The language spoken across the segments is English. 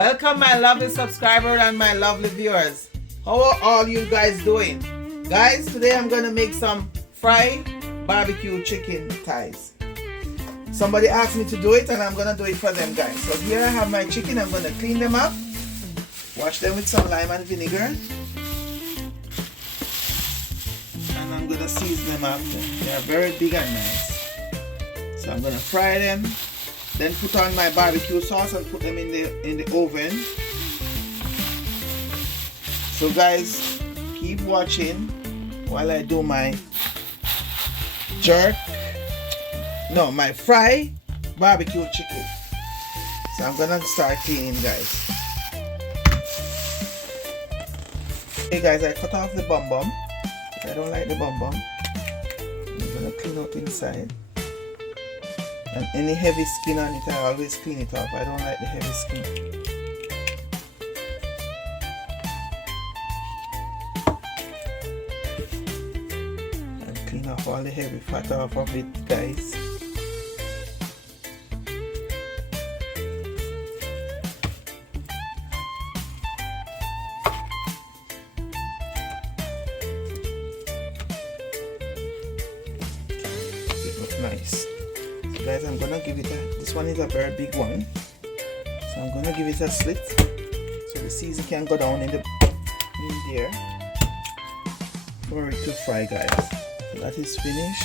Welcome my lovely subscriber and my lovely viewers. How are all you guys doing? Guys, today I'm going to make some fried barbecue chicken thighs. Somebody asked me to do it and I'm going to do it for them, guys. So here I have my chicken. I'm going to clean them up, wash them with some lime and vinegar, and I'm going to season them up. They are very big and nice. So I'm going to fry them, then put on my barbecue sauce and put them in the oven. So guys, keep watching while I do my my fry barbecue chicken. So I'm gonna start cleaning, guys. Okay guys, I cut off the bum. I don't like the bum. I'm gonna clean up inside. And any heavy skin on it, I always clean it off. I don't like the heavy skin. And clean off all the heavy fat off of it, guys. It looks nice. Guys, I'm gonna give it this one is a very big one, so I'm gonna give it a slit so the season can go down in there for it to fry, guys. So that is finished.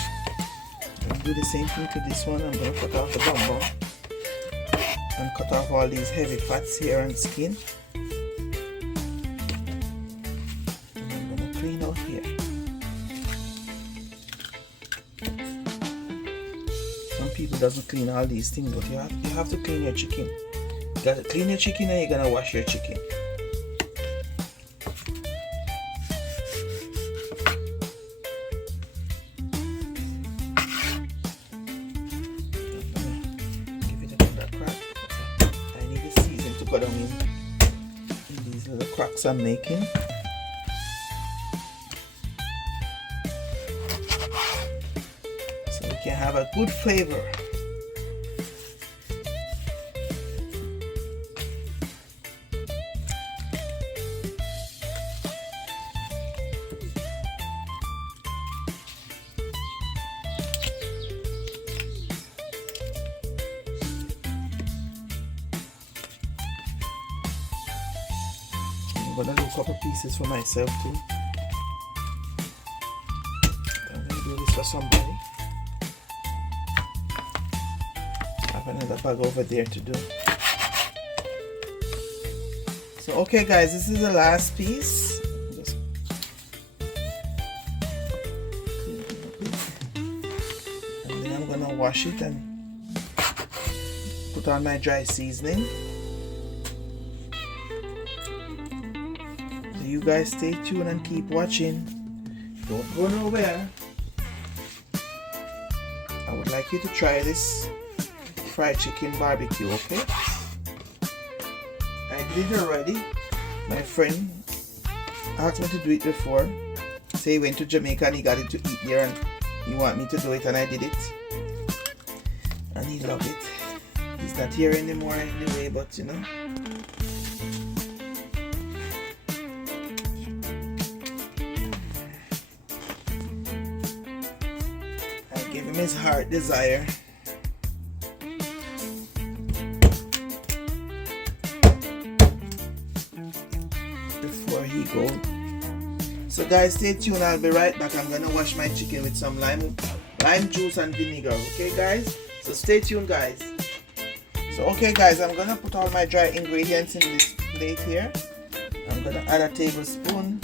I'm gonna do the same thing to this one. I'm gonna cut off the bum and cut off all these heavy fats here and skin, and I'm gonna clean out here. People doesn't clean all these things, but you have to clean your chicken. You gotta clean your chicken and you're gonna wash your chicken. Give it another crack. I need the season to go down in these little cracks I'm making. Can have a good flavor. I'm gonna do a couple pieces for myself too. I'm gonna do this for somebody. Another bag over there to do. So okay guys, this is the last piece. Just and then I'm gonna wash it and put on my dry seasoning. So you guys stay tuned and keep watching. Don't go nowhere. I would like you to try this fried chicken barbecue, okay? I did it already. My friend asked me to do it before. Say he went to Jamaica and he got it to eat there and he want me to do it, and I did it. And he loved it. He's not here anymore anyway, but you know. I gave him his heart desire. Before he go. So guys, stay tuned. I'll be right back. I'm gonna wash my chicken with some lime juice and vinegar. Okay guys, so stay tuned guys. So okay guys, I'm gonna put all my dry ingredients in this plate here. I'm gonna add a tablespoon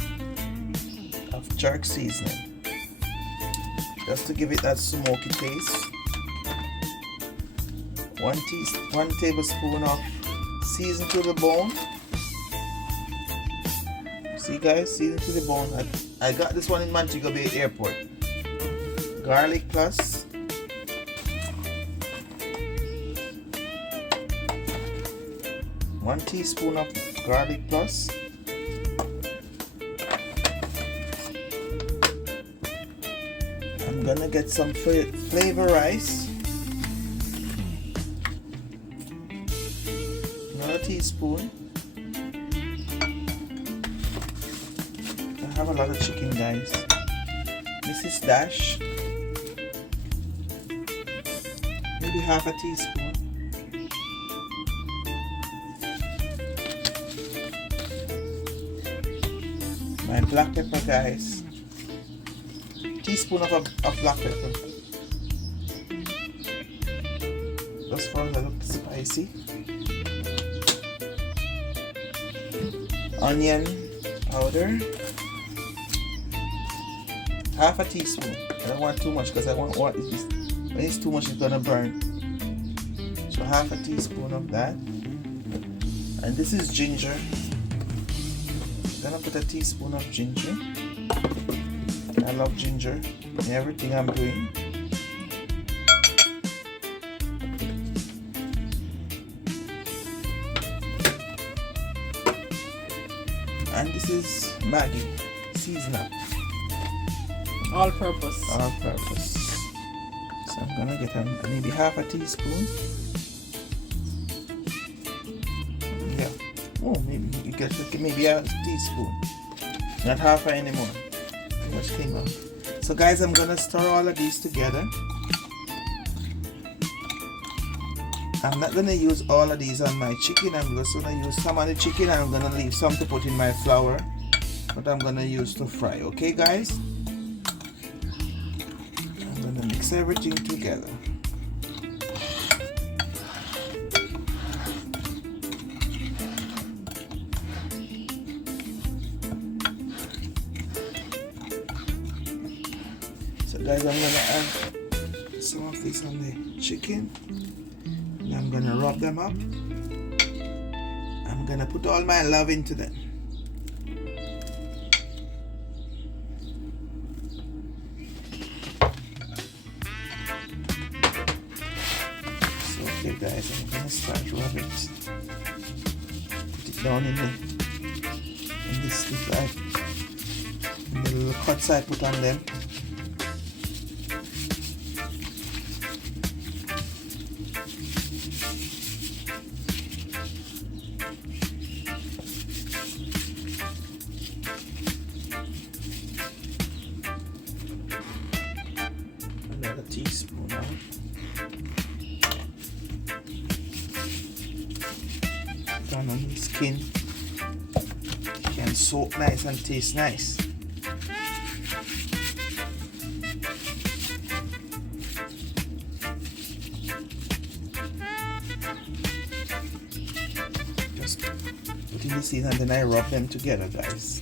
of jerk seasoning just to give it that smoky taste. One tablespoon of season to the bone. See guys, season to the bone. I got this one in Montego Bay Airport. Garlic plus. One teaspoon of garlic plus. I'm gonna get some flavor rice. Another teaspoon. have a lot of chicken, guys. This is dash. Maybe half a teaspoon. My black pepper, guys. Teaspoon of black pepper. Just for a little spicy. Onion powder. Half a teaspoon. I don't want too much because I want what is when it's too much it's gonna burn. So half a teaspoon of that. And this is ginger. I'm gonna put a teaspoon of ginger. I love ginger in everything I'm doing. And this is Maggi seasoner. All purpose. All purpose. So I'm gonna get maybe half a teaspoon. Yeah. Oh, maybe you get maybe a teaspoon. Not half anymore. Too much came out. So guys, I'm gonna stir all of these together. I'm not gonna use all of these on my chicken. I'm just gonna use some on the chicken and I'm gonna leave some to put in my flour. But I'm gonna use to fry. Okay, guys? I'm gonna mix everything together. So guys, I'm gonna add some of this on the chicken. And I'm gonna rub them up. I'm gonna put all my love into them. So okay guys, I'm gonna start rubbing it. Put it down in this like in the little cuts I put on them. Another teaspoon now. Put on the skin. It can soak nice and taste nice. Just put in the seeds and then I rub them together, guys.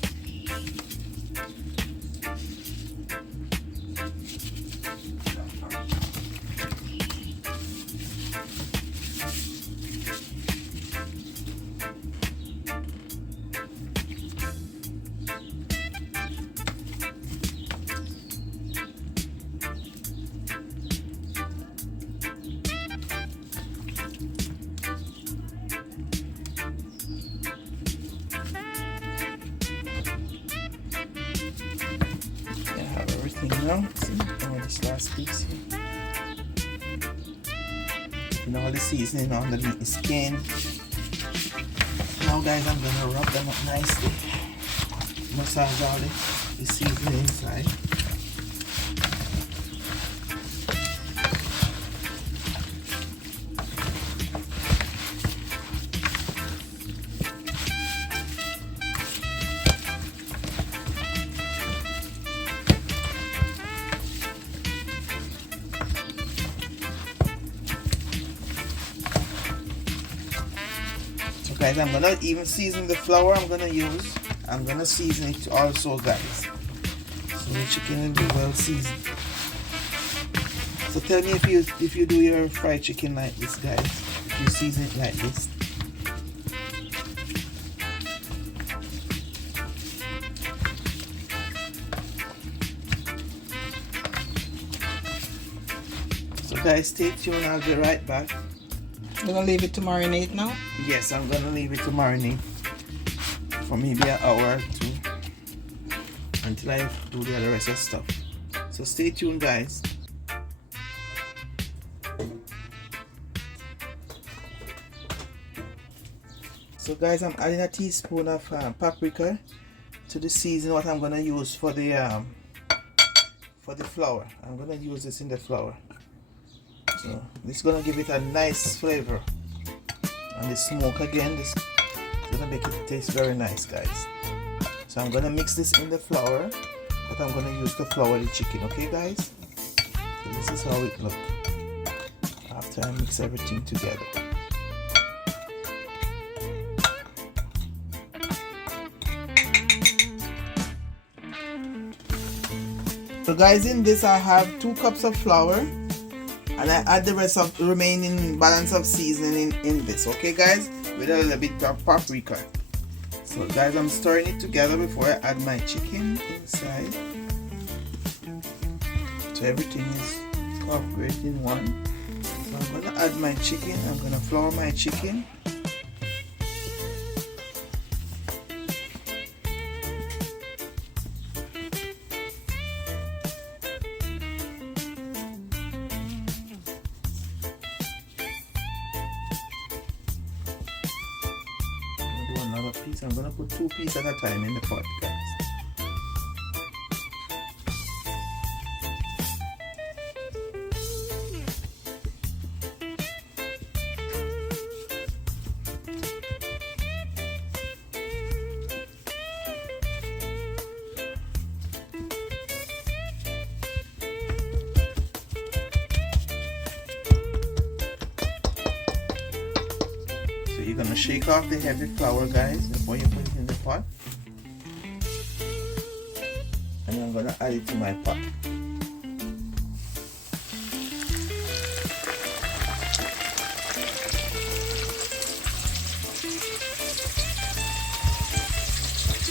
Now, see, this last piece here. Putting all the seasoning underneath the skin. Now guys, I'm gonna rub them up nicely. Massage all the seasoning inside. Guys, I'm gonna even season the flour I'm gonna use. I'm gonna season it also, guys. So the chicken will be well seasoned. So tell me if you do your fried chicken like this, guys. If you season it like this. So guys, stay tuned. I'll be right back. You're gonna leave it to marinate now? Yes, I'm gonna leave it to marinate for maybe an hour or two until I do the rest of stuff. So stay tuned, guys. So guys, I'm adding a teaspoon of paprika to the season what I'm gonna use for the flour. I'm gonna use this in the flour. So this is gonna give it a nice flavor. And the smoke again, this is gonna make it taste very nice, guys. So I'm gonna mix this in the flour, but I'm gonna use to flour the chicken, okay guys? So this is how it looks after I mix everything together. So guys, in this I have 2 cups of flour, and I add the rest of the remaining balance of seasoning in this, okay guys, with a little bit of paprika. So guys, I'm stirring it together before I add my chicken inside, so everything is cooperating in one. So I'm gonna add my chicken. I'm gonna flour my chicken. Piece. I'm gonna put 2 pieces at a time in the pot, guys. So you're gonna shake off the heavy flour, guys, before you put it in the pot. And I'm gonna add it to my pot. I'm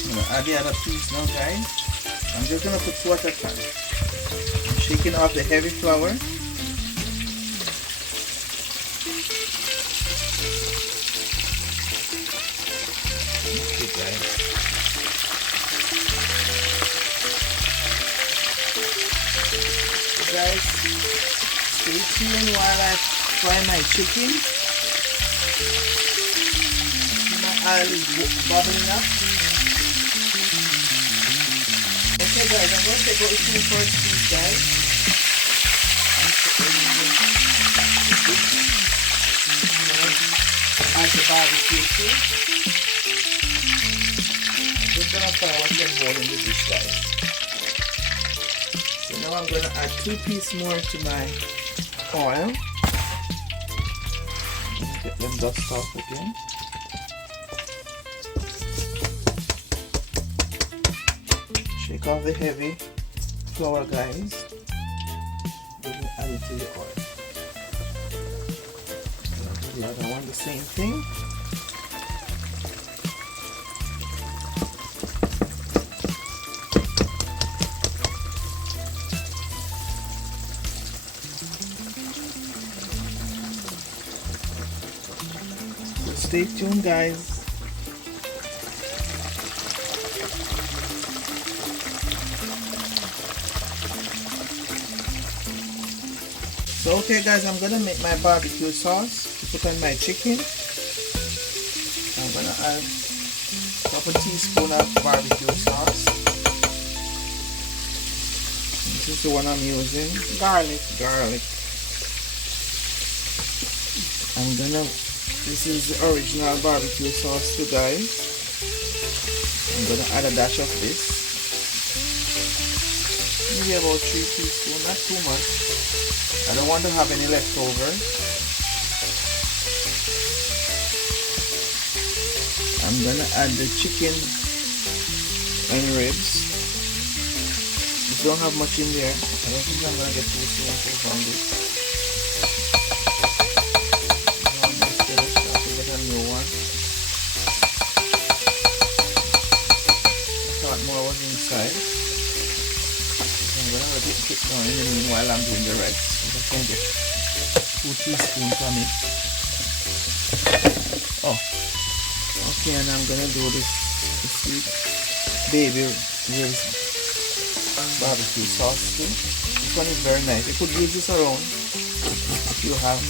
gonna add the other piece now, guys. I'm just gonna put 2 at a time. I'm shaking off the heavy flour. Guys, stay tuned while I fry my chicken. My oil is bubbling up. Okay guys, I'm going to take out the 2 first piece, guys. Add the barbecue sauce. I'm just going to fry what's involved in the dish, guys. Now I'm going to add 2 pieces more to my oil. Let's get them dust off again. Shake off the heavy flour, guys. Then add it to the oil. Do the other one the same thing. Stay tuned, guys. So okay guys, I'm gonna make my barbecue sauce to put on my chicken. I'm gonna add a couple teaspoons of barbecue sauce. This is the one I'm using. Garlic. This is the original barbecue sauce too, guys. I'm gonna add a dash of this. Maybe about 3 teaspoons, not too much. I don't want to have any leftover. I'm gonna add the chicken and ribs. Just don't have much in there. I don't think I'm gonna get too soon from this. More was inside. So I'm gonna let it cook down in the meanwhile I'm doing the rest. So I can get 2 teaspoons from it. Oh, okay, and I'm gonna do this sweet baby ribs barbecue sauce too. This one is very nice. You could use this around if you have.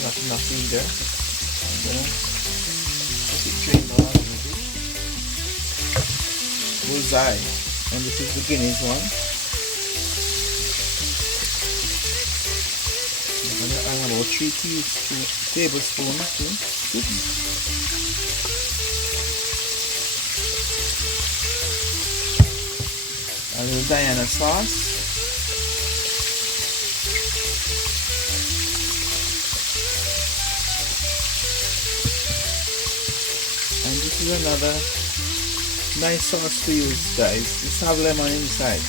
Not enough in there. Let it drain down a little bit. Bullseye. And this is the Guinness one. I'm gonna add about 3 tablespoons to soup. A little Diana sauce. And this is another nice sauce to use, guys. Just have lemon inside.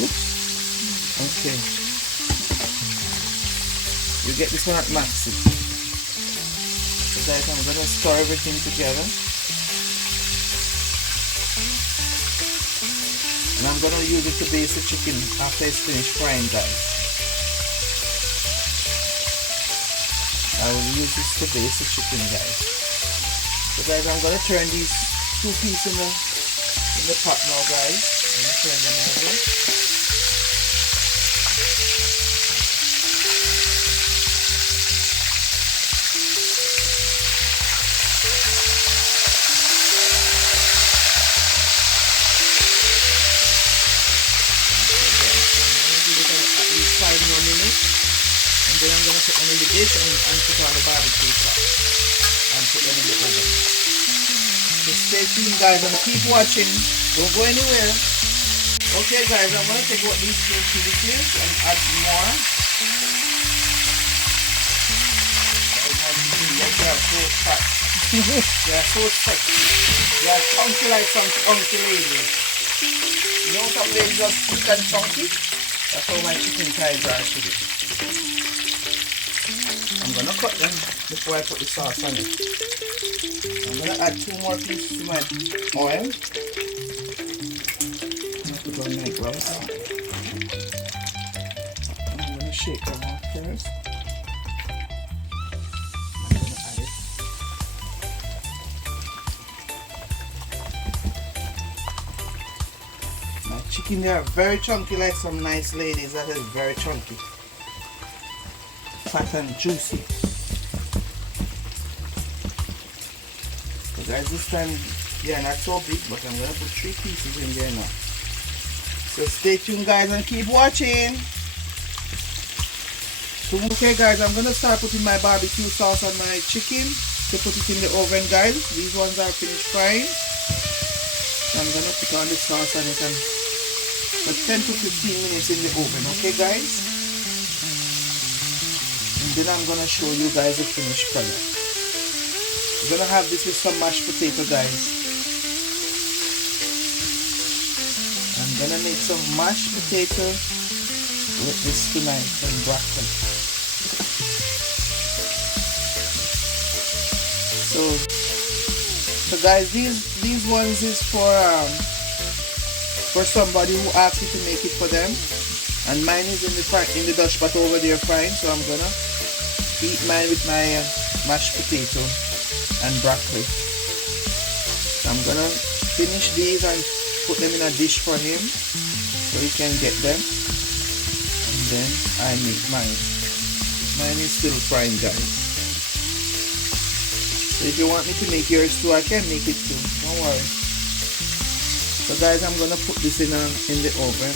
Oops. Okay. You get this one at Maxi. So guys, I'm gonna stir everything together. And I'm gonna use it to baste the chicken after it's finished frying, guys. I will use this to baste the chicken, guys. So guys, I'm gonna turn these 2 pieces in the pot now, guys. I'm gonna turn them over. Then I'm going to put them in the dish and put on the barbecue sauce and put them in the oven. So stay tuned, guys, and keep watching. Don't go anywhere. Okay, guys, I'm going to take out these 2 pieces and add more. They are so fat. They are so sexy. They are chunky like some chunky ladies. You know some ladies are thick and chunky? That's how my chicken thighs are today. I'm gonna cut them before I put the sauce on it. I'm gonna add 2 more pieces to my oil. I'm gonna put on my gloves. I'm gonna shake them off first. I'm gonna add it. My chicken, they are very chunky like some nice ladies. That is very chunky. Fat and juicy. So guys, this time they are not so big, but I'm gonna put 3 pieces in there now. So stay tuned, guys, and keep watching. So okay, guys, I'm gonna start putting my barbecue sauce on my chicken to put it in the oven, guys. These ones are finished frying. So I'm gonna put on the sauce on it and for 10 to 15 minutes in the oven. Okay, guys. Then I'm gonna show you guys the finished product. We're gonna have this with some mashed potato, guys. I'm gonna make some mashed potato with this tonight and broccoli. So guys, these ones is for somebody who asked me to make it for them, and mine is in the Dutch pot over there frying. So I'm gonna eat mine with my mashed potato and broccoli. So I'm gonna finish these and put them in a dish for him so he can get them, and then I make mine. Mine is still frying, guys. So if you want me to make yours too, I can make it too, don't worry. So guys, I'm gonna put this in the oven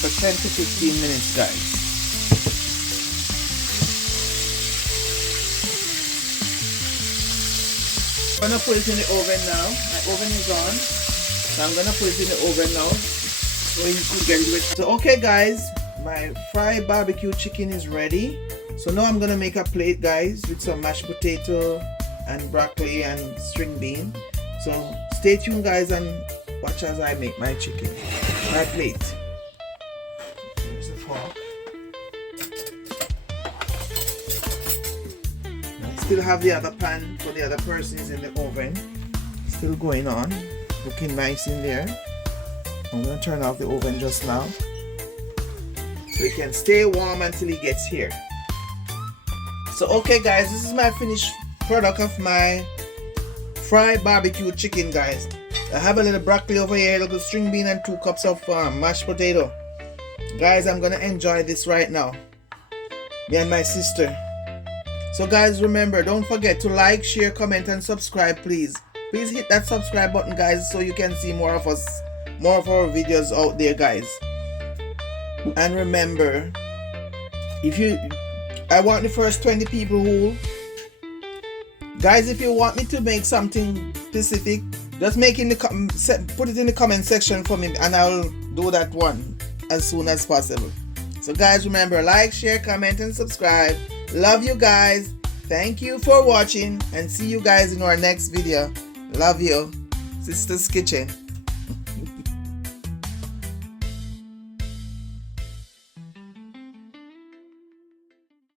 for 10 to 15 minutes, guys. I'm gonna put it in the oven now. My oven is on, so I'm gonna put it in the oven now so you could get it ready. So okay, guys, my fried barbecue chicken is ready. So now I'm gonna make a plate, guys, with some mashed potato and broccoli and string bean. So stay tuned, guys, and watch as I make my chicken. My plate. Here's the fork. Still have the other pan for the other person is in the oven, still going on, looking nice in there. I'm going to turn off the oven just now so it can stay warm until he gets here. So okay, guys, this is my finished product of my fried barbecue chicken, guys. I have a little broccoli over here, a little string bean, and 2 cups of mashed potato. Guys, I'm going to enjoy this right now. Me and my sister. So guys, remember, don't forget to like, share, comment, and subscribe, please. Please hit that subscribe button, guys, so you can see more of us, more of our videos out there, guys. And remember, I want the first 20 people who, guys, if you want me to make something specific, just put it in the comment section for me, and I'll do that one as soon as possible. So guys, remember, like, share, comment, and subscribe. Love you guys. Thank you for watching, and see you guys in our next video. Love you. Sister's Kitchen.